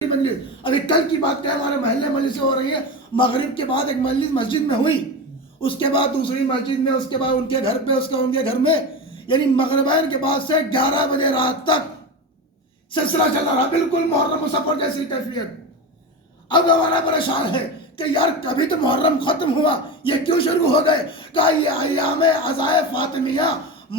مجلس ابھی کل کی بات کیا ہمارے محلے مجلسیں ہو رہی ہیں. مغرب کے بعد ایک مجلس مسجد میں ہوئی, اس کے بعد دوسری مسجد میں, اس کے بعد ان کے گھر پہ, اس کا ان کے گھر میں, یعنی مغربین کے بعد سے 11 بجے رات تک سلسلہ چل رہا, بالکل محرم و سفر جیسی کیفیت. اب ہمارا پریشان ہے کہ یار کبھی تو محرم ختم ہوا, یہ کیوں شروع ہو گئے؟ کہ یہ ایام عزائے فاطمیہ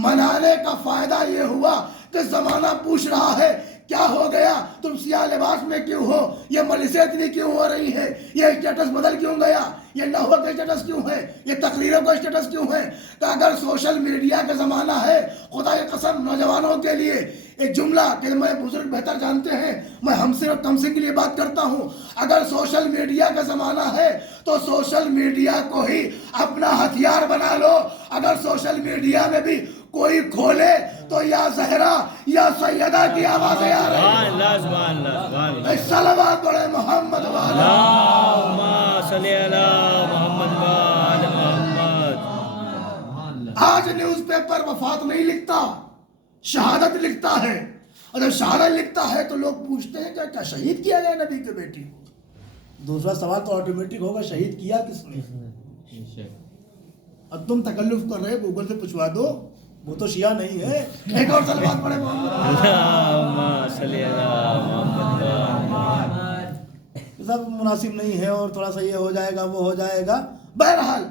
منانے کا فائدہ یہ ہوا کہ زمانہ پوچھ رہا ہے کیا ہو گیا, تم سیاہ لباس میں کیوں ہو, یہ مجلسیں اتنی کیوں ہو رہی ہیں, یہ اسٹیٹس بدل کیوں گیا, یہ نحو کا اسٹیٹس کیوں ہے, یہ تقریروں کا اسٹیٹس کیوں ہے. کہ اگر سوشل میڈیا کا زمانہ ہے, خدا کی قسم نوجوانوں کے لیے ایک جملہ کہ میں بزرگ بہتر جانتے ہیں, میں ہم سے اور کم سے کے لیے بات کرتا ہوں, اگر سوشل میڈیا کا زمانہ ہے تو سوشل میڈیا کو ہی اپنا ہتھیار بنا لو. اگر سوشل میڈیا میں بھی کوئی کھولے تو یا زہرا یا سیدہ کی آوازیں آ رہی ہیں. صلوات پڑھے محمد والا, اللہم صلی علی محمد وآل محمد. آج نیوز پیپر وفات نہیں لکھتا, شہادت لکھتا ہے, اور جب شہادت لکھتا ہے تو لوگ پوچھتے ہیں کہ کیا شہید کیا گیا نبی کے بیٹی کو. دوسرا سوال تو آٹومیٹک ہوگا, شہید کیا کس نے؟ اب تم تکلف کر رہے, گوگل سے پوچھوا دو, وہ تو شیعہ نہیں ہے. ایک اور صلوات پڑھے محمد. اللہم صلی علی محمد وآل محمد. سب مناسب نہیں ہے, اور تھوڑا سا یہ ہو جائے گا وہ ہو جائے گا. بہرحال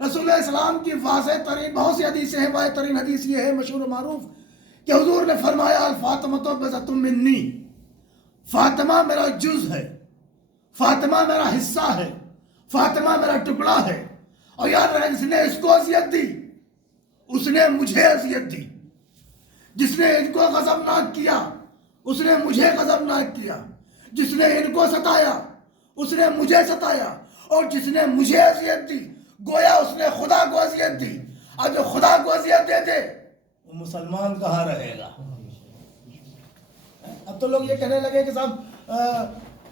رسول اللہ اسلام کی واضح ترین بہت سی حدیثیں ہیں, واضح ترین حدیث یہ ہے مشہور و معروف کہ حضور نے فرمایا الفاطمۃ بضعۃ منی, فاطمہ میرا جز ہے, فاطمہ میرا حصہ ہے, فاطمہ میرا ٹکڑا ہے. اور یاد رہے, جس نے اس کو اذیت دی اس نے مجھے اذیت دی, جس نے ان کو غضبناک کیا اس نے مجھے غضبناک کیا, جس نے ان کو ستایا اس نے مجھے ستایا, اور جس نے مجھے اذیت دی گویا اس نے خدا کو اذیت دی. اور جو خدا کو اذیت دے دے وہ مسلمان کہاں رہے گا. اب تو لوگ یہ کہنے لگے کہ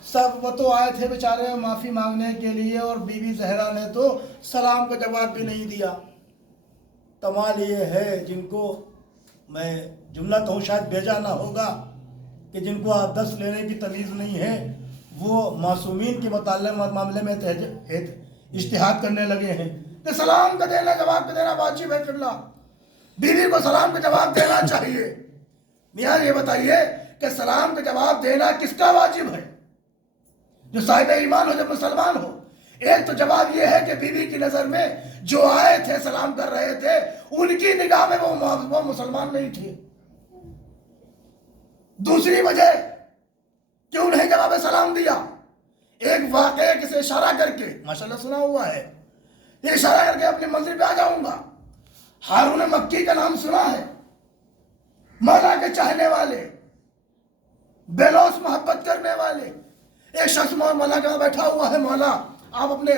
سب وہ تو آئے تھے بیچارے معافی مانگنے کے لیے, اور بی بی زہرا نے تو سلام کا جواب بھی نہیں دیا. کمال یہ ہے, جن کو میں جملہ کہوں شاید بھیجا نہ ہوگا, کہ جن کو آپ دست لینے کی تمیز نہیں ہے, وہ معصومین کے معاملے میں اجتہاد کرنے لگے ہیں کہ سلام کا دینا جواب کا دینا واجب ہے. قبلہ بیوی کو سلام کا جواب دینا چاہیے. میاں یہ بتائیے کہ سلام کا جواب دینا کس کا واجب ہے؟ جو صاحب ایمان ہو, جو مسلمان ہو. ایک تو جواب یہ ہے کہ بیوی کی نظر میں جو آئے تھے سلام کر رہے تھے ان کی نگاہ میں وہ مسلمان نہیں تھے. دوسری وجہ کہ انہیں جواب سلام دیا, ایک واقعے کسے اشارہ کر کے ماشاءاللہ سنا ہوا ہے, یہ اشارہ کر کے اپنی منزل پہ آ جاؤں گا. ہارون مکی کا نام سنا ہے, مولا کے چاہنے والے, بے لوث محبت کرنے والے. ایک شخص مولا کے بیٹھا ہوا ہے, مولا آپ اپنے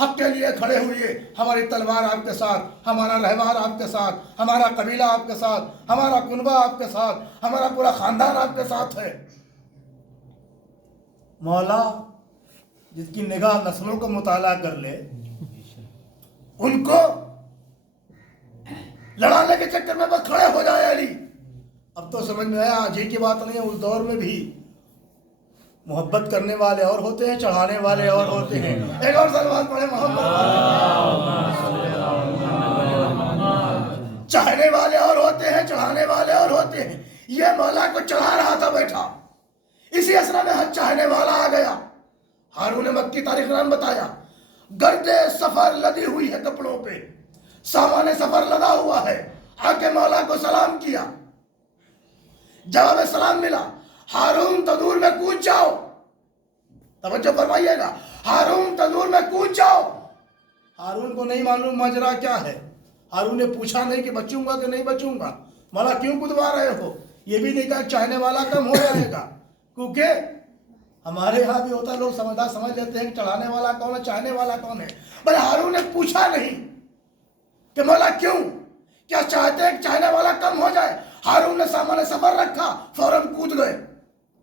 حق کے لیے کھڑے ہوئے, ہماری تلوار آپ کے ساتھ, ہمارا رہوار آپ کے ساتھ, ہمارا قبیلہ آپ کے ساتھ, ہمارا کنبہ آپ کے ساتھ, ہمارا پورا خاندان آپ کے ساتھ ہے. مولا جس کی نگاہ نسلوں کو مطالعہ کر لے, ان کو لڑانے کے چکر میں بس کھڑے ہو جائے علی. اب تو سمجھ میں آیا آج ہی کی بات نہیں ہے, اس دور میں بھی محبت کرنے والے اور ہوتے ہیں, چڑھانے والے اور ہوتے ہیں. ایک اور صلوات پڑھے محمد. چاہنے والے اور ہوتے ہیں, چڑھانے والے اور ہوتے ہیں. یہ مولا کو چڑھا رہا تھا بیٹھا, اسی اسرا میں حج چاہنے والا آ گیا. ہارون مکی تاریخ نام بتایا, گرد سفر لدی ہوئی ہے کپڑوں پہ, سامان سفر لدا ہوا ہے, آ کے مولا کو سلام کیا. جواب سلام ملا, ہارون تنور میں کود جاؤ. توجہ فرمائیے گا, ہارون تنور میں کود جاؤ. ہارون کو نہیں معلوم ماجرا کیا ہے. ہارون نے پوچھا نہیں کہ بچوں گا کہ نہیں بچوں گا, مولا کیوں کودوا رہے ہو. یہ بھی نہیں کہا چاہنے والا کم ہو جائے گا, کیونکہ ہمارے یہاں بھی ہوتا, لوگ سمجھدار سمجھ لیتے ہیں کہ چڑھانے والا کون ہے, چاہنے والا کون ہے. بھائی ہارون نے پوچھا نہیں کہ مولا کیوں, کیا چاہتے ہیں کہ چاہنے والا کم ہو جائے. ہارون نے سامان سفر رکھا, فوراً کود گئے.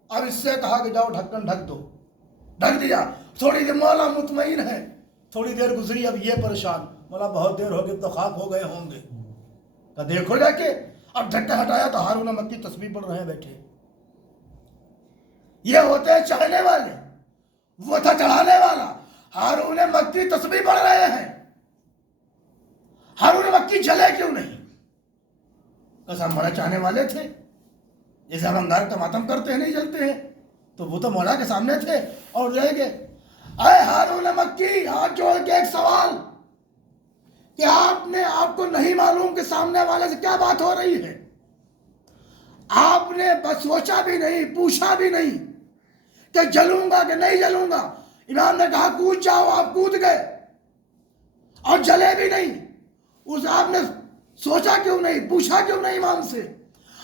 اب اس سے کہا کہ جاؤ ڈھکن ڈھک دو, ڈھک دیا. تھوڑی دیر مولا مطمئن ہے, تھوڑی دیر گزری, اب یہ پریشان, مولا بہت دیر ہو گئی تو خاک ہو گئے ہوں گے. کہ دیکھو جا کے, اب ڈھکا ہٹایا تو ہارون مکی تسبیح پڑھ رہے ہیں بیٹھے. یہ ہوتے ہیں چڑھنے والے، وہ تھا چڑھانے والا۔ ہارون مکی تسبیح پڑھ رہے ہیں، ہارون مکی جلے کیوں نہیں؟ قسم بڑے چاہنے والے تھے، جیسے ہم انگار کا ماتم کرتے ہیں نہیں جلتے ہیں، تو وہ تو مولا کے سامنے تھے اور لے گئے۔ اے ہارون مکی، ہاتھ جوڑ کے ایک سوال کہ آپ کو نہیں معلوم کہ سامنے والے سے کیا بات ہو رہی ہے؟ آپ نے بس سوچا بھی نہیں، پوچھا بھی نہیں کہ جلوں گا کہ نہیں جلوں گا۔ امام نے کہا کود جاؤ، آپ کود گئے اور جلے بھی نہیں۔ آپ نے سوچا کیوں نہیں، پوچھا کیوں نہیں امام سے؟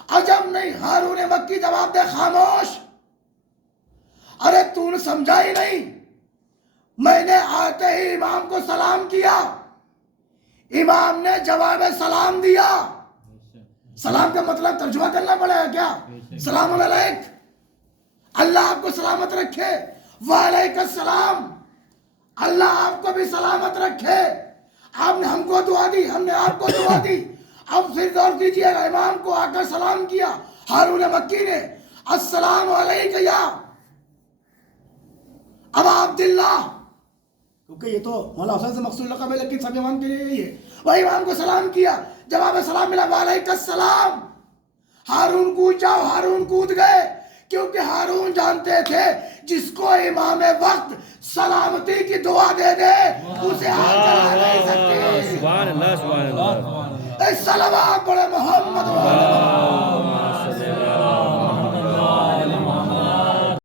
عجب نہیں، ہارون مکی جواب دے خاموش۔ ارے تو نے سمجھا ہی نہیں، میں نے آتے ہی امام کو سلام کیا، امام نے جواب سلام دیا۔ سلام کا مطلب ترجمہ کرنا پڑے گا کیا؟ سلام علیک، اللہ آپ کو سلامت رکھے، وعلیکم السلام، اللہ آپ کو بھی سلامت رکھے۔ آپ نے ہم کو دعا دی، ہم نے آپ کو دعا دی۔ اب پھر غور کیجیے گا، امام کو آ کر سلام کیا ہارون مکی نے، السلام علیکم یا ابا عبداللہ، کیونکہ یہ تو مولا حسین سے مقصود لقب ہے، لیکن سب امام کے لیے یہی ہے۔ وہ امام کو سلام کیا، جواب سلام ملا وعلیکم السلام۔ ہارون کود جاؤ، ہارون کود گئے، کیونکہ ہارون جانتے تھے جس کو امام وقت سلامتی کی دعا دے دے اسے ہاتھ چلا نہیں سکتے۔ سبحان اللہ، سبحان اللہ۔ اے صلوات پڑھے محمد